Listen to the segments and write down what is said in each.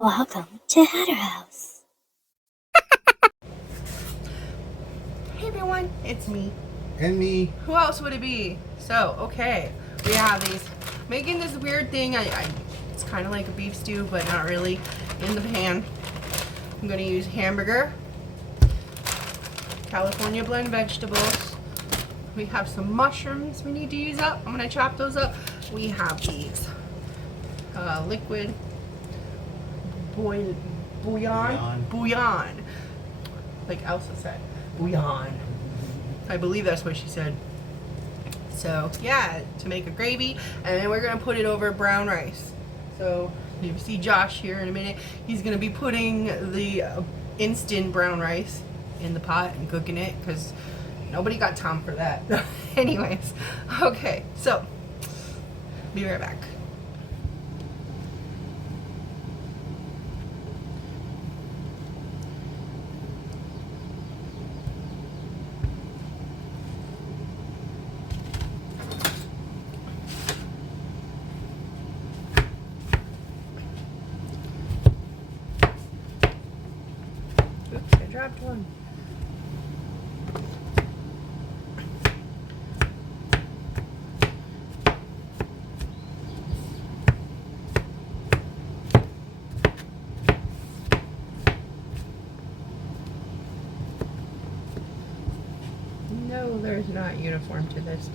Welcome to Hatterhouse. Hey everyone, it's me. And me. Who else would it be? So, okay, we have these, making this weird thing. It's kind of like a beef stew, but not really, in the pan. I'm gonna use hamburger, California blend vegetables. We have some mushrooms we need to use up. I'm gonna chop those up. We have these liquid bouillon, like Elsa said, bouillon. I believe that's what she said. So yeah, to make a gravy, and then we're gonna put it over brown rice. So you see Josh here in a minute. He's gonna be putting the instant brown rice in the pot and cooking it because nobody got time for that. Anyways, okay, so be right back. Oops, I dropped one. No, there's not uniform to this.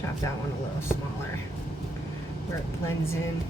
Chop that one a little smaller where it blends in.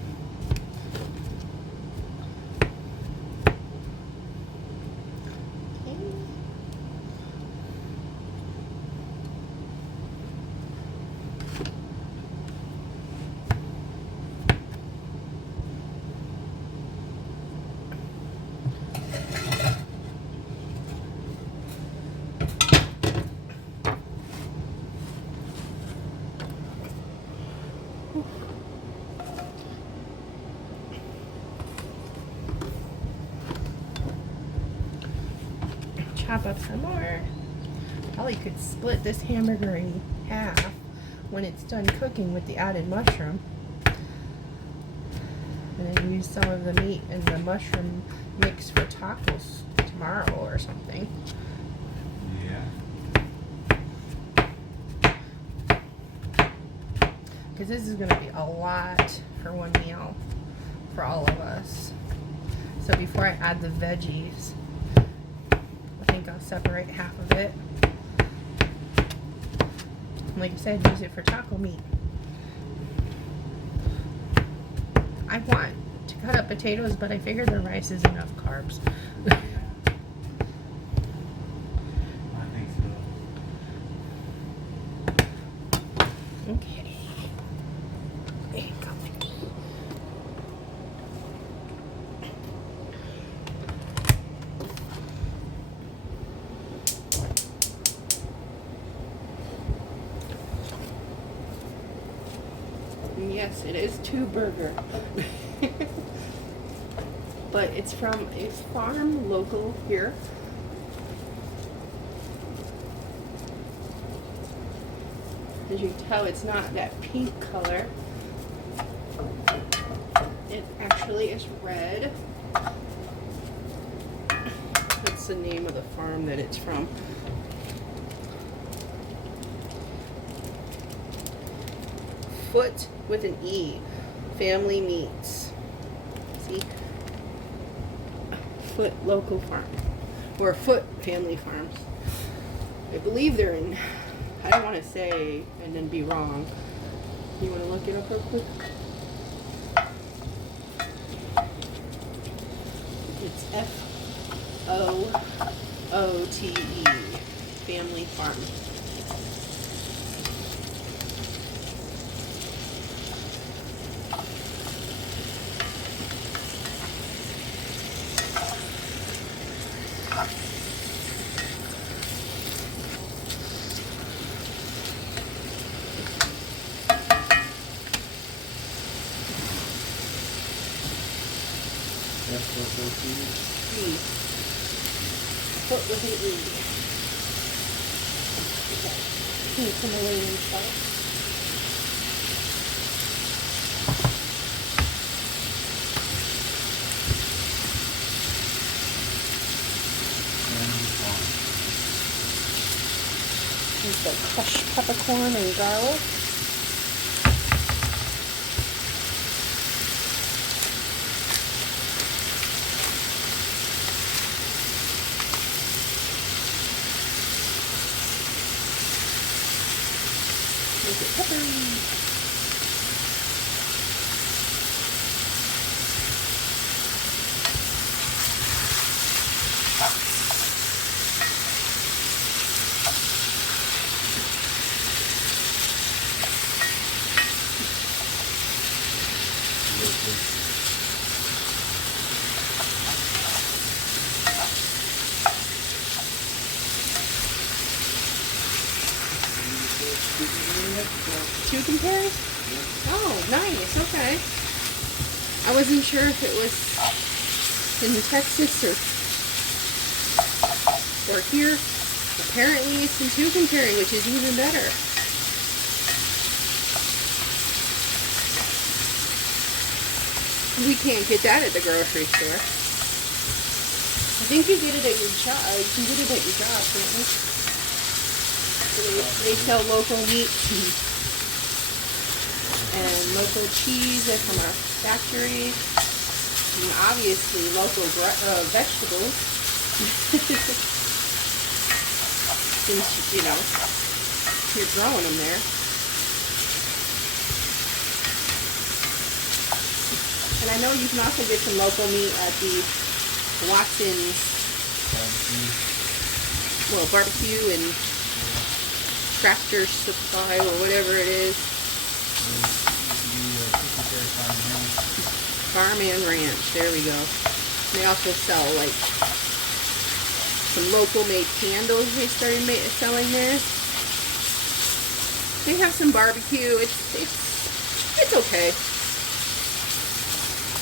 Chop up some more. Probably could split this hamburger in half when it's done cooking with the added mushroom. And then use some of the meat and the mushroom mix for tacos tomorrow or something. Yeah. Because this is going to be a lot for one meal for all of us. So before I add the veggies, I think I'll separate half of it. Like I said, use it for taco meat. I want to cut up potatoes, but I figured the rice is enough carbs. I think so. Okay. There you go. Yes, it is two burger. But it's from a farm local here. As you can tell, it's not that pink color. It actually is red. That's the name of the farm that it's from. Foot with an E. Family Meats. See? Foot Local Farm. Or Foot Family Farms. I believe they're in, I don't want to say and then be wrong. You want to look it up real quick? It's F-O-O-T-E. Family Farm. That's what those E. Foot with an E. Okay. Need some Himalayan salt. There's the crushed peppercorn and garlic. Make it peppery. Tucumcari? Oh, nice. Okay. I wasn't sure if it was in Texas or here. Apparently it's in Tucumcari, which is even better. We can't get that at the grocery store. I think you get it at your job. You can get it at your job, can't you? They sell local meat and local cheese from our factory, and obviously local vegetables. Since, you know, you're growing them there. And I know you can also get some local meat at the Watson's, well, barbecue and Tractor Supply or whatever it is. Farm and Ranch, there we go. They also sell like some local made candles they started selling there. They have some barbecue. It's okay.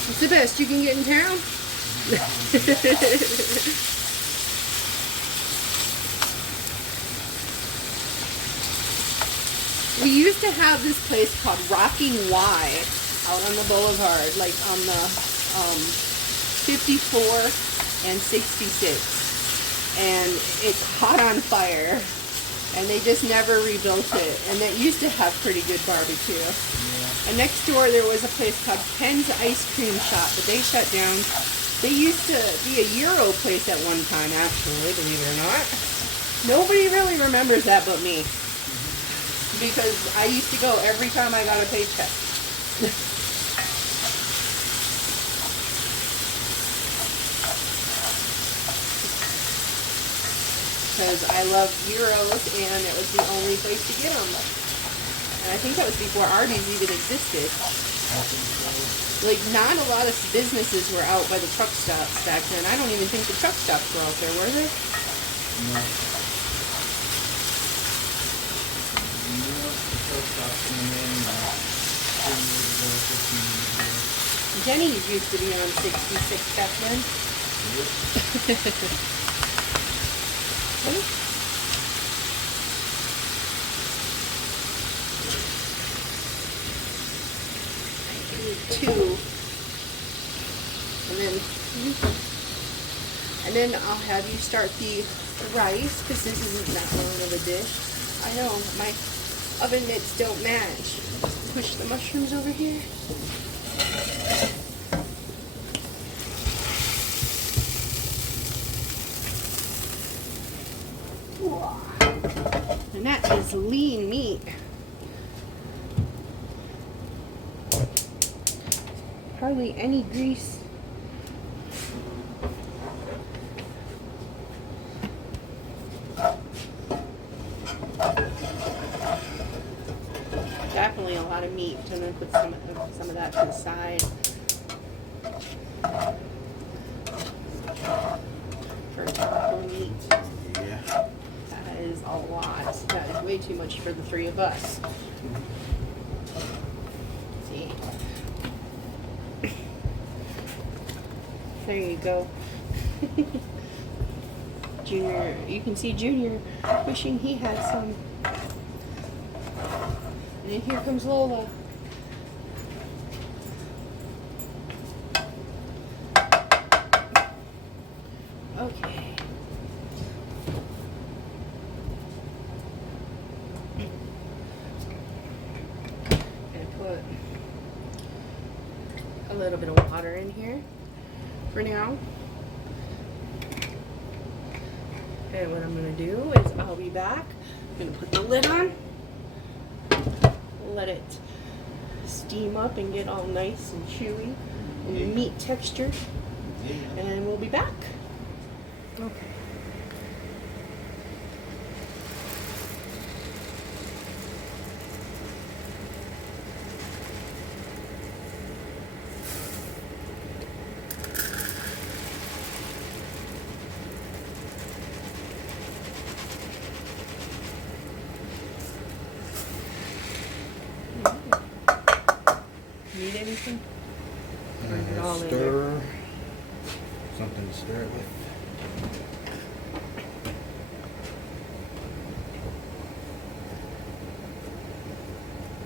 It's the best you can get in town. We used to have this place called Rocking Y out on the boulevard, like on the 54 and 66. And it caught on fire. And they just never rebuilt it. And it used to have pretty good barbecue. Yeah. And next door there was a place called Ken's Ice Cream Shop, but they shut down. They used to be a Euro place at one time, actually, believe it or not. Nobody really remembers that but me. Because I used to go every time I got a paycheck. Because I love gyros and it was the only place to get them. And I think that was before Arby's even existed. Like, not a lot of businesses were out by the truck stops back then. I don't even think the truck stops were out there, were they? No. Jenny's used to be on 66 back then. Two. And then I'll have you start the rice, because this isn't that long of a dish. I know, my oven mitts don't match. Push the mushrooms over here. And that is lean meat. Hardly any grease. Definitely a lot of meat. I'm going to put some of that to the side. For taco meat. Yeah. That is a lot. That is way too much for the three of us. See? There you go. Junior, you can see Junior wishing he had some. And here comes Lola. Okay. And put a little bit of water in here for now. And what I'm going to do is I'll be back. I'm going to put the lid on. Let it steam up and get all nice and chewy and meat texture. And we'll be back. Okay. Need anything? Bring it all in there. Stir. Something to stir it with.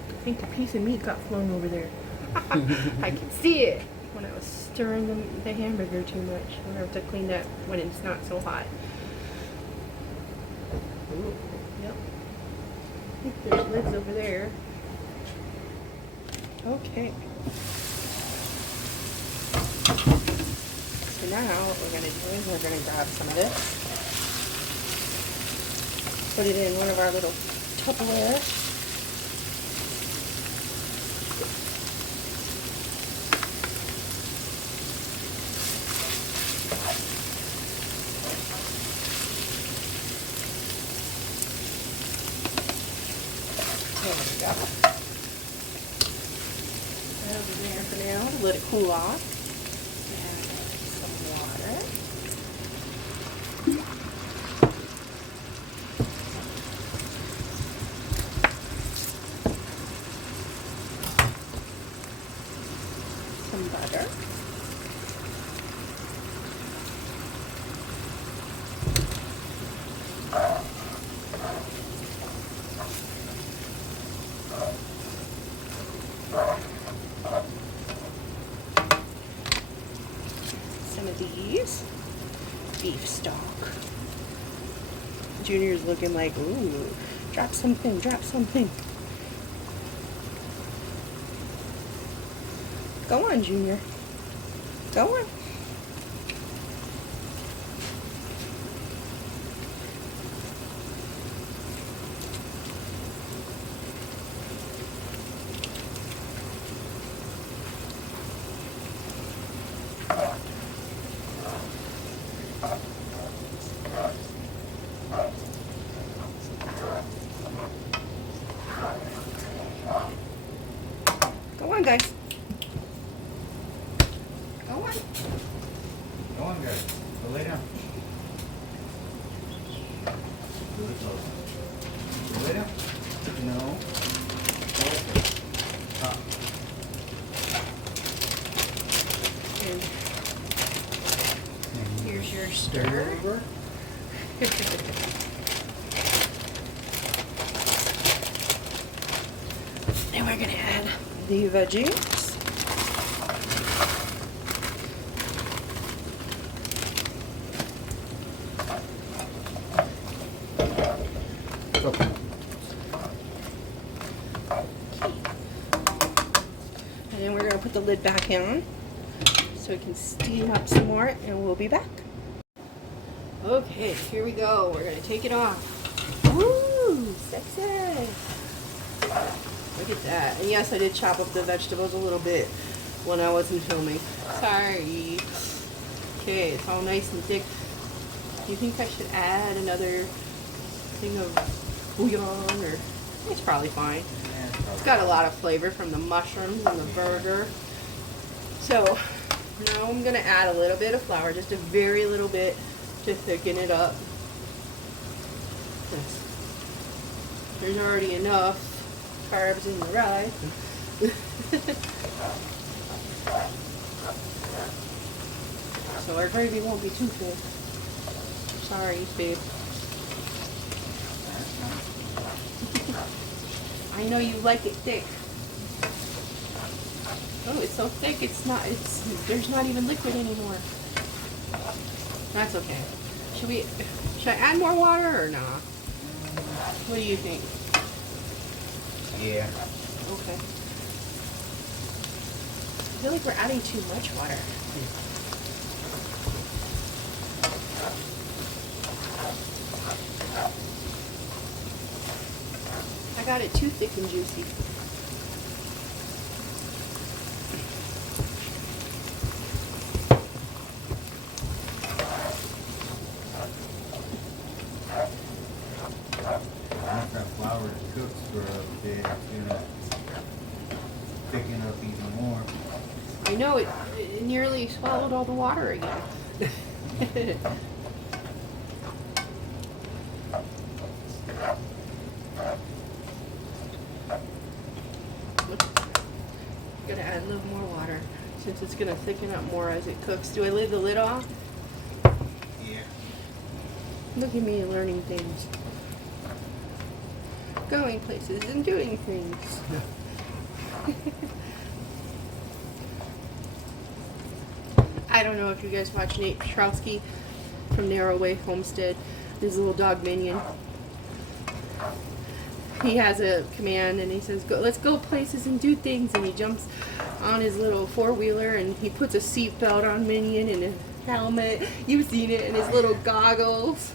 I think a piece of meat got flown over there. I can see it when I was stirring the hamburger too much. I'm gonna have to clean that when it's not so hot. Ooh, yep. I think there's lids over there. Okay. So now what we're gonna do is we're gonna grab some of this, put it in one of our little Tupperware. There we go. Over there for now. Let it cool off. Add some water. Some butter. Some of these beef stock. Junior's looking like, ooh, drop something, drop something. Go on, Junior. Go on. Go on, guys. Go on. Go on, guys. Go lay down. Really close. Go lay down. No. Okay. Up. And here's your stir. Over. Then we're gonna add the veggies. Okay. And then we're gonna put the lid back on so it can steam up some more, and we'll be back. Okay, here we go. We're gonna take it off. Woo, sexy. Look at that. And yes, I did chop up the vegetables a little bit when I wasn't filming. Sorry. Okay, it's all nice and thick. Do you think I should add another thing of bouillon, or it's probably fine. It's got a lot of flavor from the mushrooms and the burger. So now I'm gonna add a little bit of flour, just a very little bit to thicken it up. There's already enough carbs in the rice. so our gravy won't be too thick. Sorry, babe. I know you like it thick. Oh, it's so thick, there's not even liquid anymore. That's okay. Should I add more water or not? What do you think? Yeah. Okay. I feel like we're adding too much water. I got it too thick and juicy. Once that flour cooks for a bit, it's gonna thicken up even more. I know it nearly swallowed all the water again. Gotta add a little more water since it's gonna thicken up more as it cooks. Do I leave the lid off? Yeah. Look at me learning things. Going places and doing things. I don't know if you guys watch Nate Petrowski from Narrow Way Homestead. His little dog Minion. He has a command and he says, let's go places and do things, and he jumps on his little four-wheeler and he puts a seatbelt on Minion and a helmet. You've seen it, and his little goggles.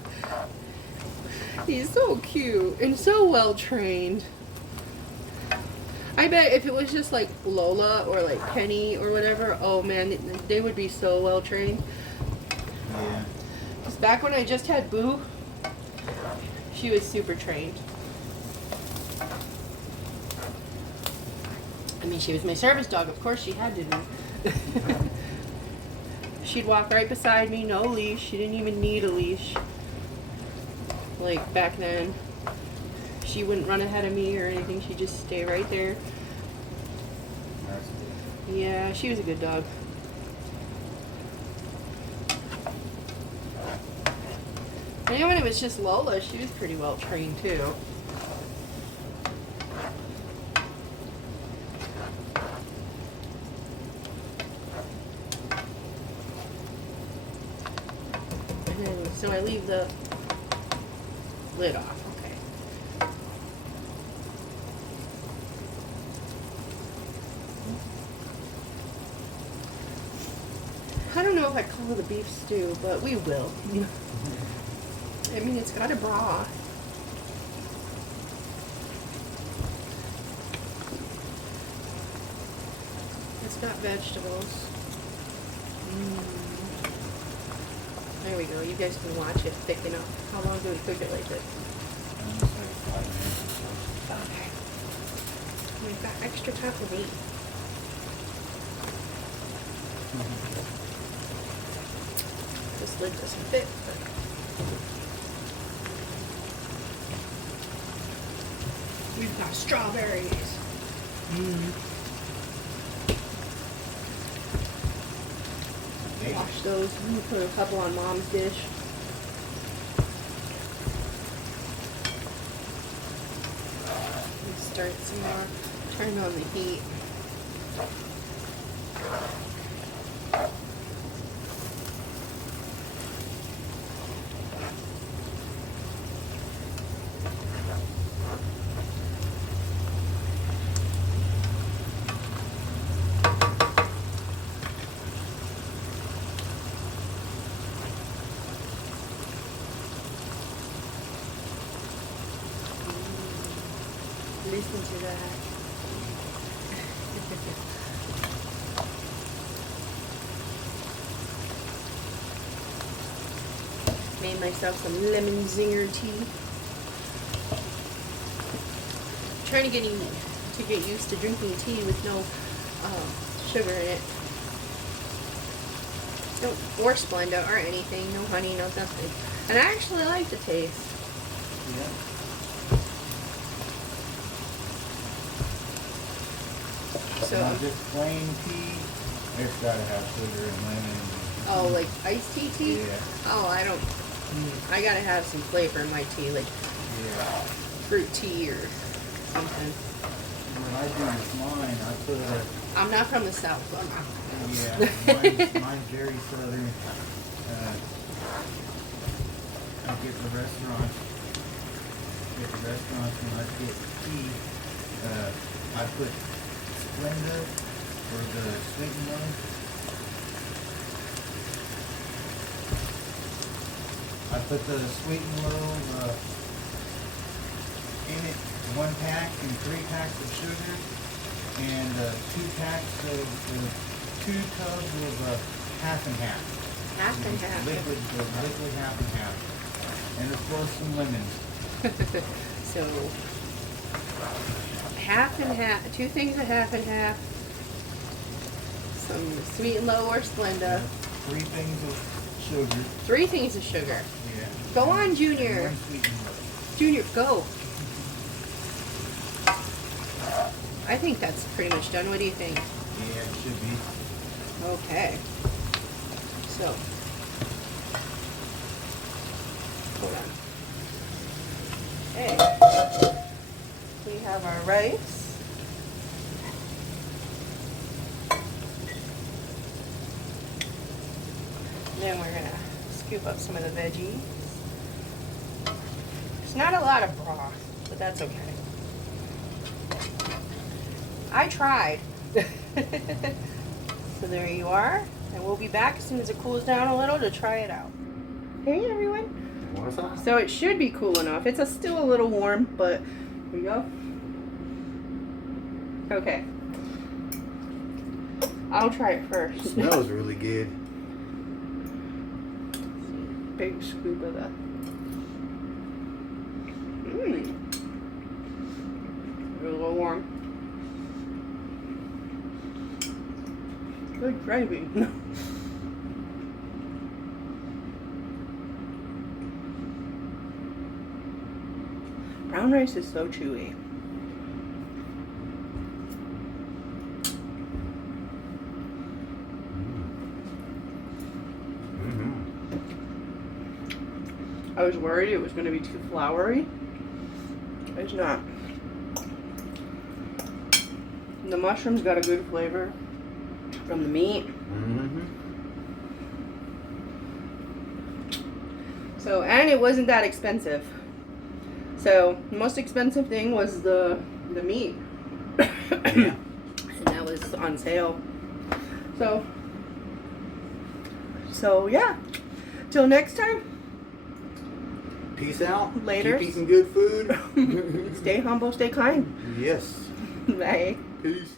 He's so cute and so well trained. I bet if it was just like Lola or like Penny or whatever, oh man, they would be so well trained. Yeah. Because back when I just had Boo, she was super trained. I mean, she was my service dog. Of course she had to be. She'd walk right beside me, no leash. She didn't even need a leash. Like back then. She wouldn't run ahead of me or anything. She'd just stay right there. That's good. Yeah, she was a good dog. And even when it was just Lola, she was pretty well trained too. And then, so I leave the lid off. Okay. I don't know if I call it a beef stew, but we will. I mean, it's got a broth. It's got vegetables. There we go. You guys can watch it thicken up. How long do we cook it like this? Almost like 5 minutes or so. Okay. We've got extra time to eat. This lid doesn't fit, but we've got strawberries. Maybe. Wash those. I'm gonna put a couple on Mom's dish. Start some more. Turn on the heat. Listen to that. Made myself some lemon zinger tea. Trying to get used to drinking tea with no sugar in it. No or Splenda or anything. No honey, no nothing. And I actually like the taste. Yeah. So Not just plain tea. It's gotta have sugar and lemon. Oh, like iced tea? Yeah. Oh, I don't. I gotta have some flavor in my tea, like Yeah. fruit tea or something. When I do with mine, I put a, I'm not from the South, so I'm not. yeah, mine's very southern. I get the restaurants when I get tea, I put Splenda or the sweet and low. I put the sweet and low in it, 1 pack and 3 packs of sugar, and 2 packs of 2 tubs of half and half. Half and half. Liquid half and half. And of course some lemons. So, half and half, 2 things of half and half, some sweet and low or Splenda, 3 things of sugar. 3 things of sugar. Yeah. Go on, And Junior. 1 sweet and low. Junior, go. I think that's pretty much done. What do you think? Yeah, it should be. Okay. So, hold on. Okay. We have our rice. Then we're gonna scoop up some of the veggies. It's not a lot of broth, but that's okay. I tried. So there you are. And we'll be back as soon as it cools down a little to try it out. Hey everyone. What's up? So it should be cool enough. It's still a little warm, but here we go. Okay. I'll try it first. It smells really good. Big scoop of that. Mmm. A little warm. Good gravy. Brown rice is so chewy. I was worried it was going to be too floury. It's not. The mushrooms got a good flavor from the meat. So, and it wasn't that expensive. So, the most expensive thing was the meat. Yeah. And that was on sale. So yeah. Till next time. Peace out. Later. Keep eating good food. Stay humble, stay kind. Yes. Bye. Peace.